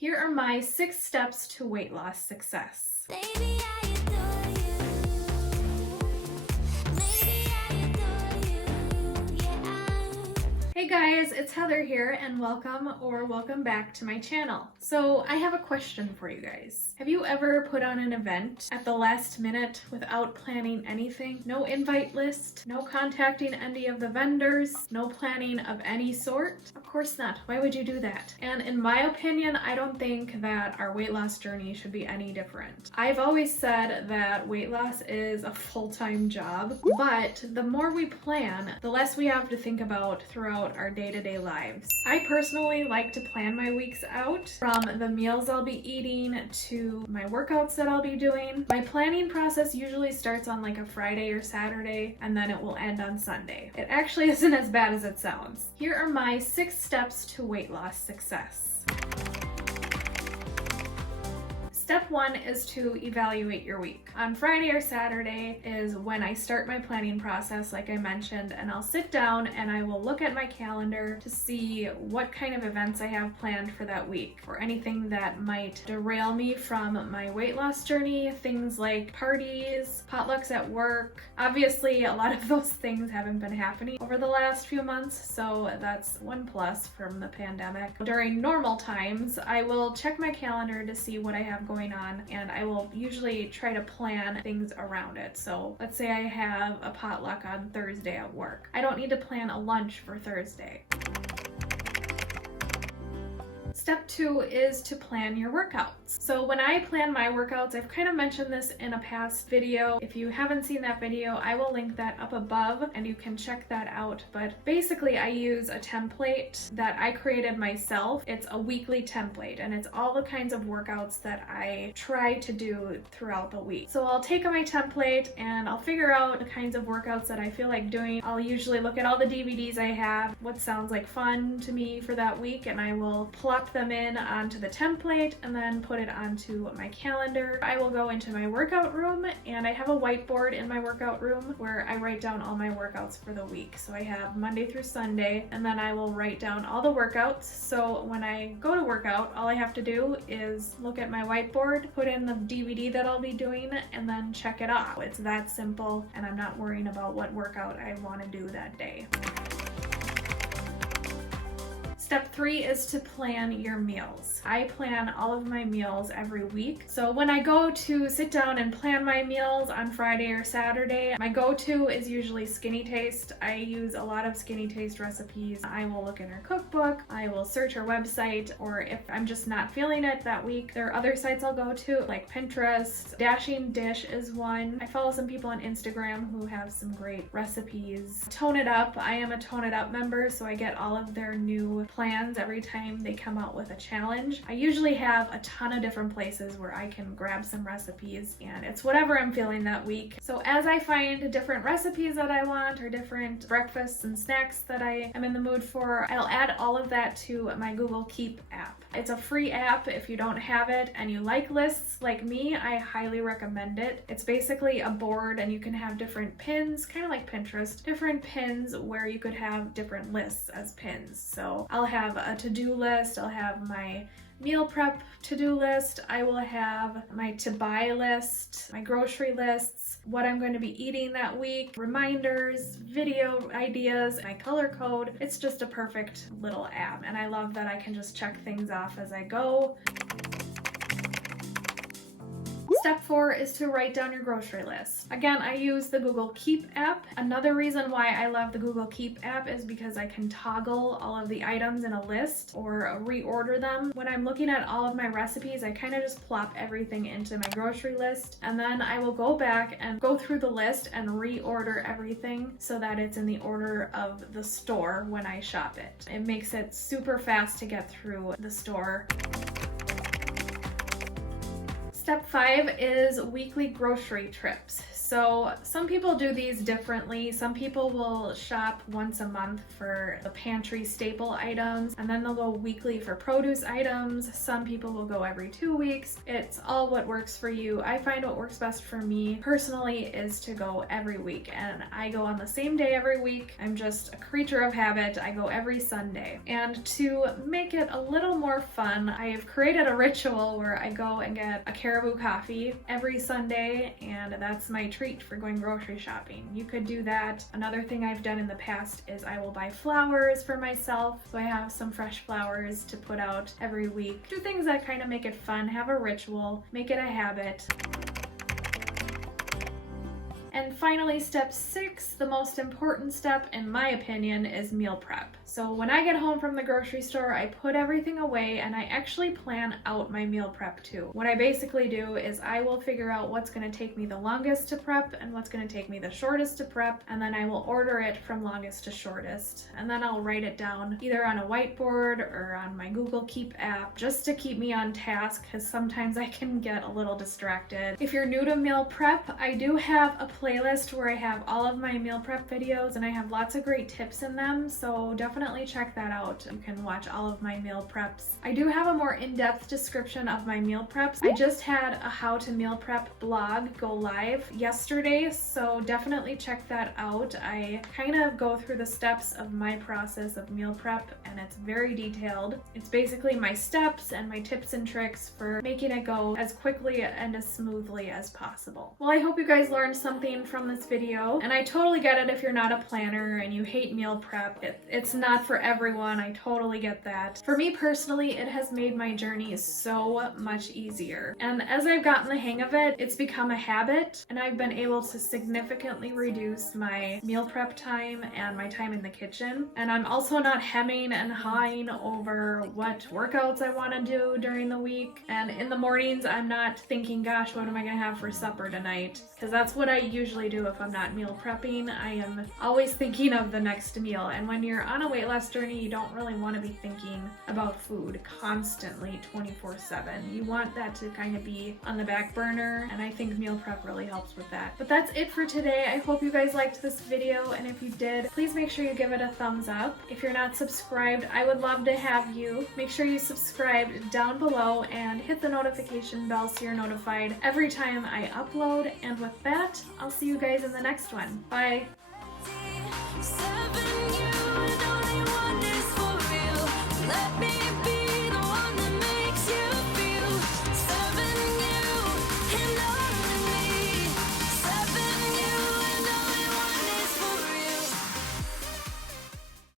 Here are my 6 steps to weight loss success. Baby, I adore you. Baby, I adore you. Yeah. Hey guys, it's Heather here and welcome back to my channel. So I have a question for you guys. Have you ever put on an event at the last minute without planning anything? No invite list, no contacting any of the vendors, no planning of any sort? Of course not. Why would you do that? And in my opinion, I don't think that our weight loss journey should be any different. I've always said that weight loss is a full-time job, but the more we plan, the less we have to think about throughout our day-to-day lives. I personally like to plan my weeks out, from the meals I'll be eating to my workouts that I'll be doing. My planning process usually starts on like a Friday or Saturday, and then it will end on Sunday. It actually isn't as bad as it sounds. Here are my 6 steps to weight loss success. Step 1 is to evaluate your week. On Friday or Saturday is when I start my planning process, like I mentioned, and I'll sit down and I will look at my calendar to see what kind of events I have planned for that week, or anything that might derail me from my weight loss journey, things like parties, potlucks at work. Obviously, a lot of those things haven't been happening over the last few months, so that's one plus from the pandemic. During normal times, I will check my calendar to see what I have going on, and I will usually try to plan things around it. So let's say I have a potluck on Thursday at work. I don't need to plan a lunch for Thursday. Step 2 is to plan your workouts. So when I plan my workouts, I've kind of mentioned this in a past video. If you haven't seen that video, I will link that up above and you can check that out. But basically I use a template that I created myself. It's a weekly template and it's all the kinds of workouts that I try to do throughout the week. So I'll take my template and I'll figure out the kinds of workouts that I feel like doing. I'll usually look at all the DVDs I have, what sounds like fun to me for that week, and I will plop them in onto the template and then put it onto my calendar. I will go into my workout room, and I have a whiteboard in my workout room where I write down all my workouts for the week. So I have Monday through Sunday, and then I will write down all the workouts. So when I go to workout, all I have to do is look at my whiteboard, put in the DVD that I'll be doing, and then check it off. It's that simple, and I'm not worrying about what workout I want to do that day. Step 3 is to plan your meals. I plan all of my meals every week. So when I go to sit down and plan my meals on Friday or Saturday, my go-to is usually Skinny Taste. I use a lot of Skinny Taste recipes. I will look in her cookbook, I will search her website, or if I'm just not feeling it that week, there are other sites I'll go to, like Pinterest. Dashing Dish is one. I follow some people on Instagram who have some great recipes. Tone It Up. I am a Tone It Up member, so I get all of their new plans every time they come out with a challenge. I usually have a ton of different places where I can grab some recipes, and it's whatever I'm feeling that week. So as I find different recipes that I want, or different breakfasts and snacks that I am in the mood for, I'll add all of that to my Google Keep app. It's a free app. If you don't have it and you like lists like me, I highly recommend it. It's basically a board, and you can have different pins, kind of like Pinterest, different pins where you could have different lists as pins. So I'll have a to-do list, I'll have my meal prep to-do list, I will have my to-buy list, my grocery lists, what I'm going to be eating that week, reminders, video ideas, my color code. It's just a perfect little app, and I love that I can just check things off as I go. Step 4 is to write down your grocery list. Again, I use the Google Keep app. Another reason why I love the Google Keep app is because I can toggle all of the items in a list or reorder them. When I'm looking at all of my recipes, I kind of just plop everything into my grocery list, and then I will go back and go through the list and reorder everything so that it's in the order of the store when I shop it. It makes it super fast to get through the store. Step 5 is weekly grocery trips. So some people do these differently. Some people will shop once a month for the pantry staple items, and then they'll go weekly for produce items. Some people will go every 2 weeks. It's all what works for you. I find what works best for me personally is to go every week, and I go on the same day every week. I'm just a creature of habit. I go every Sunday. And to make it a little more fun, I have created a ritual where I go and get a Caribou coffee every Sunday, and that's my treat for going grocery shopping. You could do that. Another thing I've done in the past is I will buy flowers for myself, so I have some fresh flowers to put out every week. Do things that kind of make it fun, have a ritual, make it a habit. And finally, step 6, the most important step in my opinion, is meal prep. So when I get home from the grocery store, I put everything away and I actually plan out my meal prep too. What I basically do is I will figure out what's going to take me the longest to prep and what's going to take me the shortest to prep, and then I will order it from longest to shortest. And then I'll write it down either on a whiteboard or on my Google Keep app just to keep me on task, because sometimes I can get a little distracted. If you're new to meal prep, I do have a playlist where I have all of my meal prep videos and I have lots of great tips in them, so definitely check that out. You can watch all of my meal preps. I do have a more in-depth description of my meal preps. I just had a how to meal prep blog go live yesterday, so definitely check that out. I kind of go through the steps of my process of meal prep and it's very detailed. It's basically my steps and my tips and tricks for making it go as quickly and as smoothly as possible. Well, I hope you guys learned something from this video, and I totally get it if you're not a planner and you hate meal prep. It's not for everyone. I totally get that. For me personally, it has made my journey so much easier. And as I've gotten the hang of it, it's become a habit, and I've been able to significantly reduce my meal prep time and my time in the kitchen. And I'm also not hemming and hawing over what workouts I want to do during the week. And in the mornings, I'm not thinking, gosh, what am I going to have for supper tonight? Because that's what I usually do if I'm not meal prepping. I am always thinking of the next meal. And when you're on a weight loss journey, you don't really want to be thinking about food constantly 24/7. You want that to kind of be on the back burner, and I think meal prep really helps with that. But that's it for today. I hope you guys liked this video, and if you did, please make sure you give it a thumbs up. If you're not subscribed, I would love to have you. Make sure you subscribe down below and hit the notification bell so you're notified every time I upload. And with that, I'll see you guys in the next one. Bye! 7